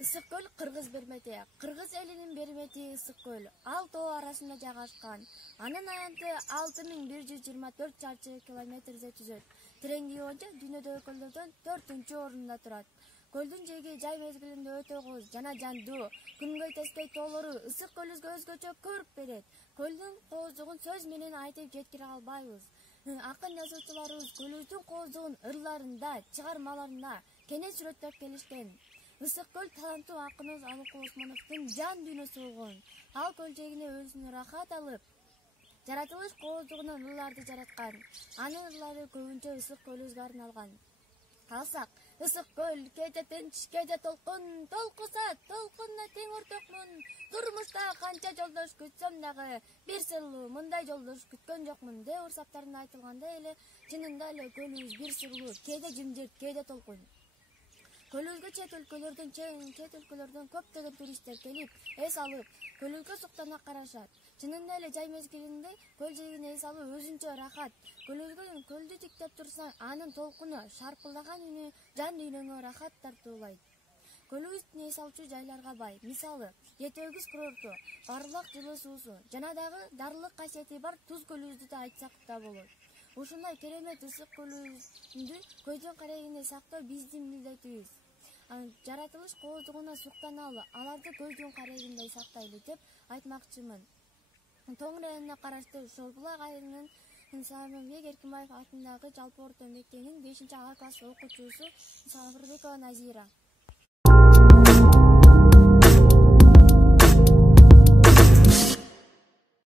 Ысык-көл Кыргыз бермети. Кыргыз элинин бермети Ысык-көл. Ал тоо арасында жайгашкан. Анын аянты 6124 чарчы километрде түзөт. Тереңдиги боюнча дүйнөдөгү көлдөрдөн 4-орунда турат. Көлдүн жээги жай мезгилинде өтө кооз жана жандуу. Күнгөй тескей тоолору ысык көлүбүзгө өзгөчө көрүп берет. Көлдүн кооздугун сөз менен айтып жеткире албайбыз. Акын жазуучуларыбыз көлүбүздүн кооздугун ырларында, чыгармаларында кене сүрөттөп келишкен. Ысык-көл таланттуу акыныбыз Алыкул Осмоновдун жан дүйнөсү болгон. Ал көл жээгине өзүнө рахат алып, жаратылыш кооздугунан ырларды жараткан. Анын ырлары көбүнчө ысык көлүбүзгө арналган. Алсак, ысык-көл кээде тынч, кээде толкун, толкуса толкунна тең ортокмун. Турмушта канча жолдош күтсөм дагы, бир сырлуу мындай жолдош күткөн жокмун деп урсаптарында айтылгандай эле, чынында эле көлүбүз бир сырлуу, кээде жымжырт, кээде толкун. Көлүбүзгө чет өлкөлөрдөн көптөгөн туристтер келип, эс алып, көлүбүзгө суктана карашат. Чынында эле жай мезгилинде көл жээгине эс алуу өзүнчө рахат. Көлдү тиктеп турсаң, анын толкуну, шарпылдаган үнү жан дүйнөңө рахат тартуулайт. Көлүбүз эс алчу жайларга бай. Мисалы, Жети-Өгүз курорту, Барлак жылуу суусу, жана дагы дарылык касиети бар Туз көлүбүздү да айтсак да болот. Ушундай керемет ысык көлүбүздү көздөн карайгенде сактоо биздин милдетибиз. Жаратылыш кооздугуна суктаналы, аларды көздөн карайгандай сактайлы деп айтмакчымын. Тоң районуна караштуу Шорбулак айылынын Саамбек Эркинбаев атындагы жалпы орто мектебинин 5-А класс окуучусу Сабырбекова Назира.